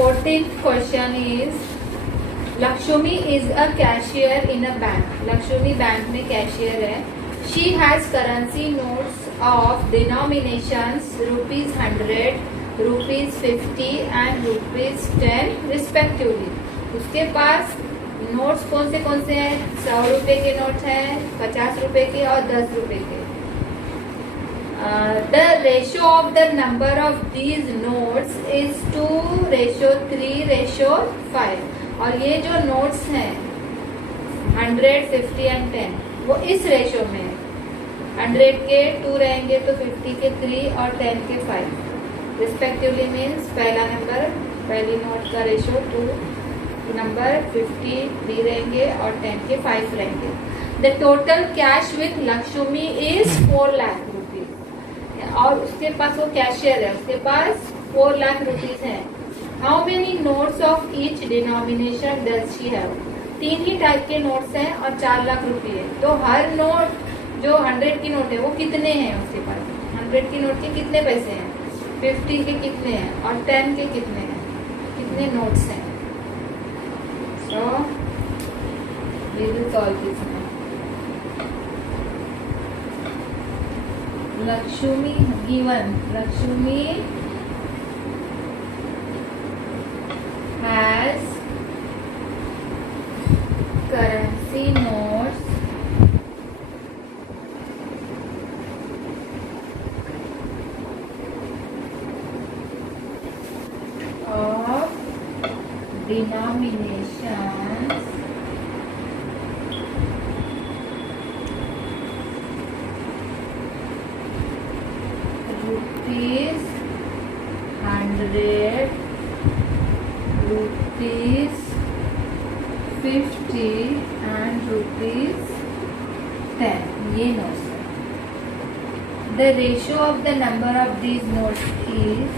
14th question is Lakshmi is a cashier in a bank. Lakshmi bank में cashier है. She has currency notes of denominations ₹100, ₹50 and ₹10 respectively. उसके पास notes कौन से हैं? 100 रुपए के नोट हैं, 50 रुपए के और 10 रुपए के. The ratio of the number of these notes is 2:3:5. और ये जो नोट्स हैं 100, 50 and 10 वो इस रेशो में 100 के 2 रहेंगे तो 50 के 3 और 10 के 5 रिस्पेक्टिवली. मीन्स पहला नंबर पहली नोट का रेशो 2 नंबर 50 3 रहेंगे और 10 के 5 रहेंगे. The total cash with Lakshmi is 4 lakh rupees. और उसके पास वो कैशियर है, उसके पास 4 लाख रुपीज है. How many notes of each denomination does she have. 3 he type के नोट्स हैं और 4 लाख रुपये. तो हर नोट जो 100 की नोट है वो कितने हैं उसके पास? 100 की नोट के कितने पैसे हैं, 50 के कितने हैं और 10 के कितने हैं, कितने नोट्स हैं. So we will solve this. Lakshmi given. Lakshmi has currency notes of denominations ₹100, ₹50 and ₹10. ये नोट्स है. The ratio of the number of these notes is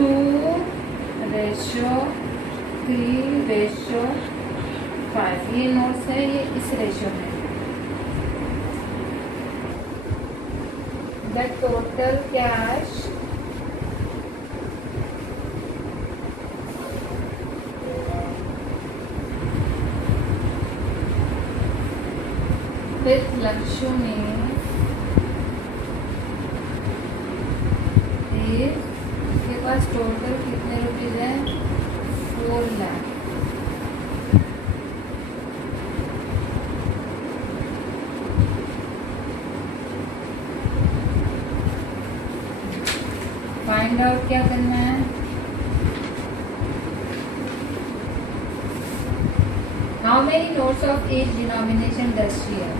to ratio 3:5. ये नोट्स है, ये इस रेशो में. The total cash with Lakshmi इसके पास total कितने rupees है? 4 लाख. फाइंड आउट क्या करना है? How many notes of each denomination does she have.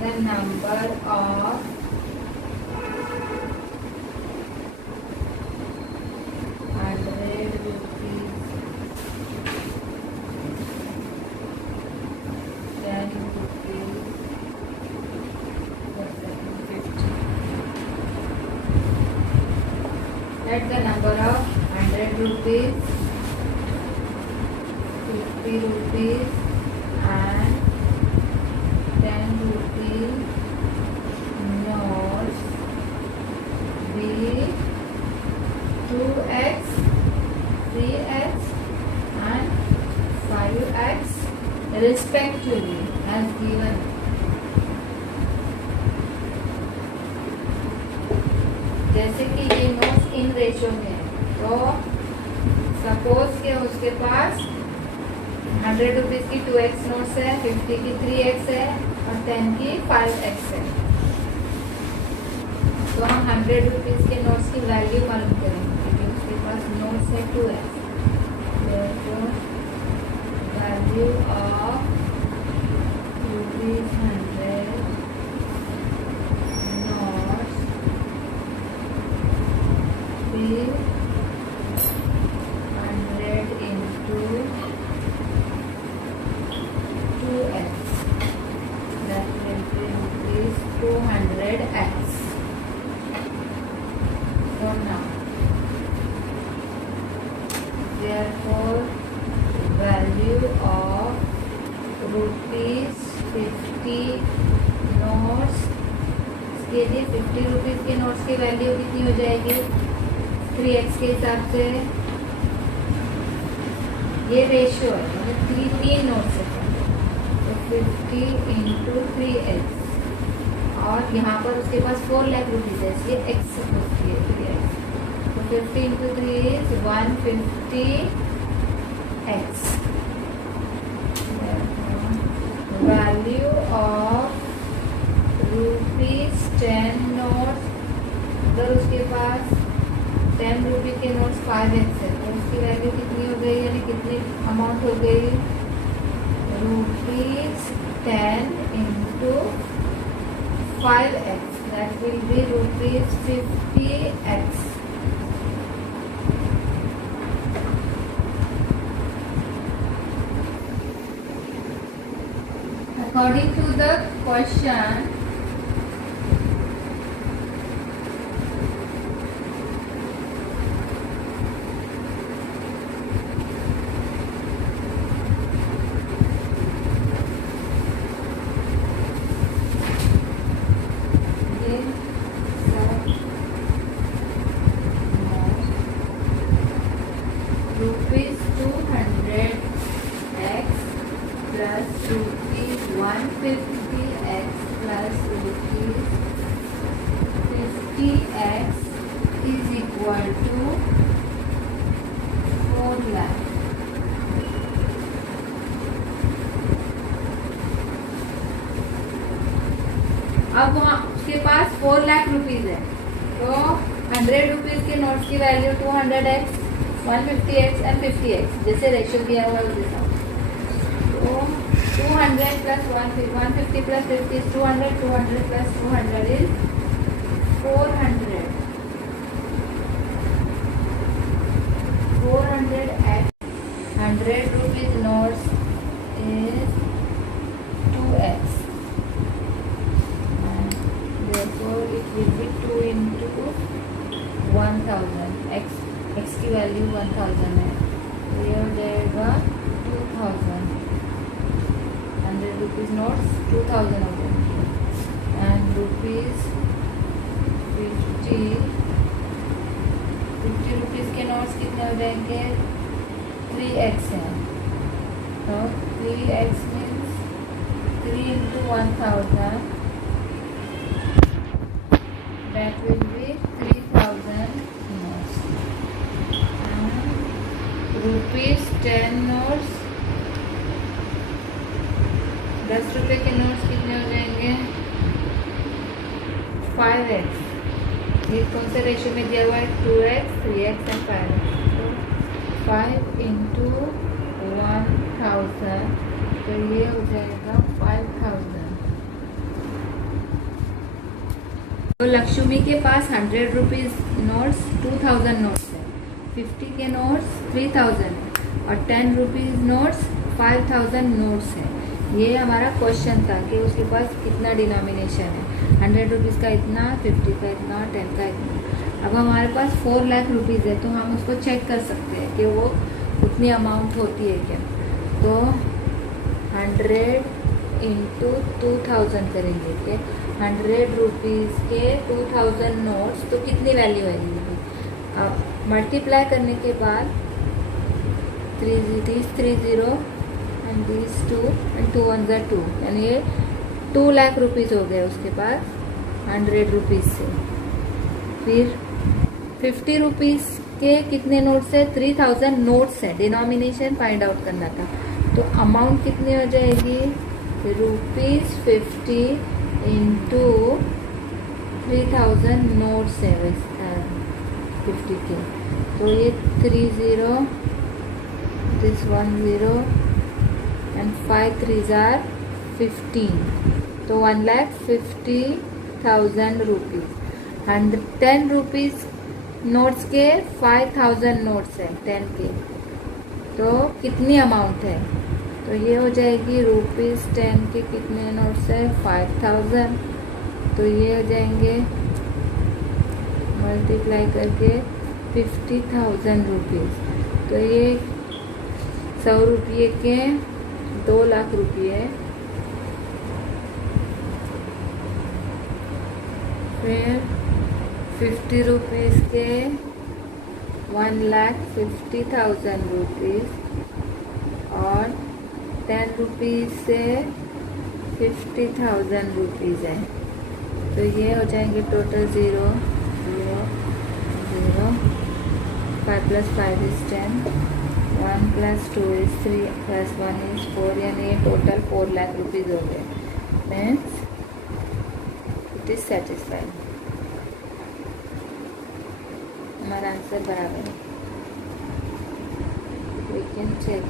Let the number of Let the number of 100 rupees, 50 rupees and 10 rupees notes be 2x, 3x and 5x respectively as given. जैसे कि ये notes in ratio में है, तो suppose के उसके पास 100 rupees की 2x notes है, 50 की 3x है और 10 की 5x है। तो हम 100 रुपीज़ के नोट्स की वैल्यू मालूम करेंगे क्योंकि उसके पास नोट्स है 2x। Value of ₹100 notes be 100 into 2x, that will be 200x. So now, therefore, value of ₹50 notes के लिए 50 रुपीज़ के नोट्स की वैल्यू कितनी हो जाएगी 3x के हिसाब से। ये रेशियो है, मतलब तीन नोट्स है, तो 50 into 3x, और यहाँ पर उसके पास 4 लाख रुपीज़ है, इसलिए x होती है 3x। तो 50 into 3 is 150x। Value of ₹10 notes, अगर उसके पास 10 रुपये के नोट्स 5x है तो उसकी वैल्यू कितनी हो गई, यानी कितनी अमाउंट हो गई ₹10 into 5x, that will be ₹50x। According to the question, ₹150x plus ₹50x is equal to 4 lakh। अब वहाँ उसके पास 4 लाख रुपीज है, तो 100 रुपीज के नोट्स की value 200x, 150x and 50x, जैसे रेशियो दिया हुआ है उस हिसाब। तो 200 plus 150 plus 50 is 200, 200 plus 200 is 400, 400x, 100 rupees notes is 2x, and therefore it will be 2 into 1000, x की वैल्यू 1000 है, तो ये हो जाएगा 2000। 100 रुपीज़ नोट्स 2000 हो जाएंगे, एंड ₹50 रुपीज़ के नोट्स कितने हो जाएंगे 3x है, तो 3x means 3 into 1000, that will be 3000 notes, and ₹10 notes, 10 रुपये के नोट्स कितने हो जाएंगे 5x। ये कौन से रेशियो में दिया हुआ है 2x, 3x एंड 5x, तो 5 into 1000, तो ये हो जाएगा 5000। तो लक्ष्मी के पास 100 रुपीज़ नोट्स 2000 नोट्स है, 50 के नोट्स 3000 है और 10 रुपीज़ नोट्स 5000 नोट्स है। ये हमारा क्वेश्चन था कि उसके पास कितना डिनोमिनेशन है, 100 रुपीज़ का इतना, 50 का इतना, 10 का इतना। अब हमारे पास 4 लाख रुपीज़ है, तो हम उसको चेक कर सकते हैं कि वो उतनी अमाउंट होती है क्या। तो 100 into 2000 करेंगे कि 100 रुपीज़ के 2000 नोट्स, तो कितनी वैल्यू आएगी। अब मल्टीप्लाई करने के बाद 30 एंड दीज 2 एंड 2 1 2, यानी ये 2 लाख रुपीज़ हो गए उसके पास 100 रुपीज़ से। फिर 50 रुपीज के कितने नोट्स है? 3000 नोट्स है। डिनोमिनेशन फाइंड आउट करना था, तो अमाउंट कितनी हो जाएगी? ₹50 इंटू 3000 नोट्स है 50 के, तो ये 30, this 10 and 5 3s are 15, तो 1,50,000 रुपीज। 10 रुपीज नोट्स के 5000 नोट्स है 10 के, तो कितनी अमाउंट है? तो ये हो जाएगी ₹10 के कितने नोट्स है? 5000, तो ये हो जाएंगे मल्टीप्लाई करके 50,000 रुपीज, तो ये 100 रुपये के 2 लाख रुपये। फिर 50 रुपीज के 1,50,000 रुपीज, और 10 रुपीज से 50,000 रुपीज है, तो ये हो जाएंगे टोटल 0 0 0, 5 + 5 is 10, 1 + 2 is 3 + 1 is 4, यानी ये टोटल 4 लाख रुपीज हो गए। मीन्स इट इज सेटिस्फाइड, हमारा आंसर बराबर है। We can check.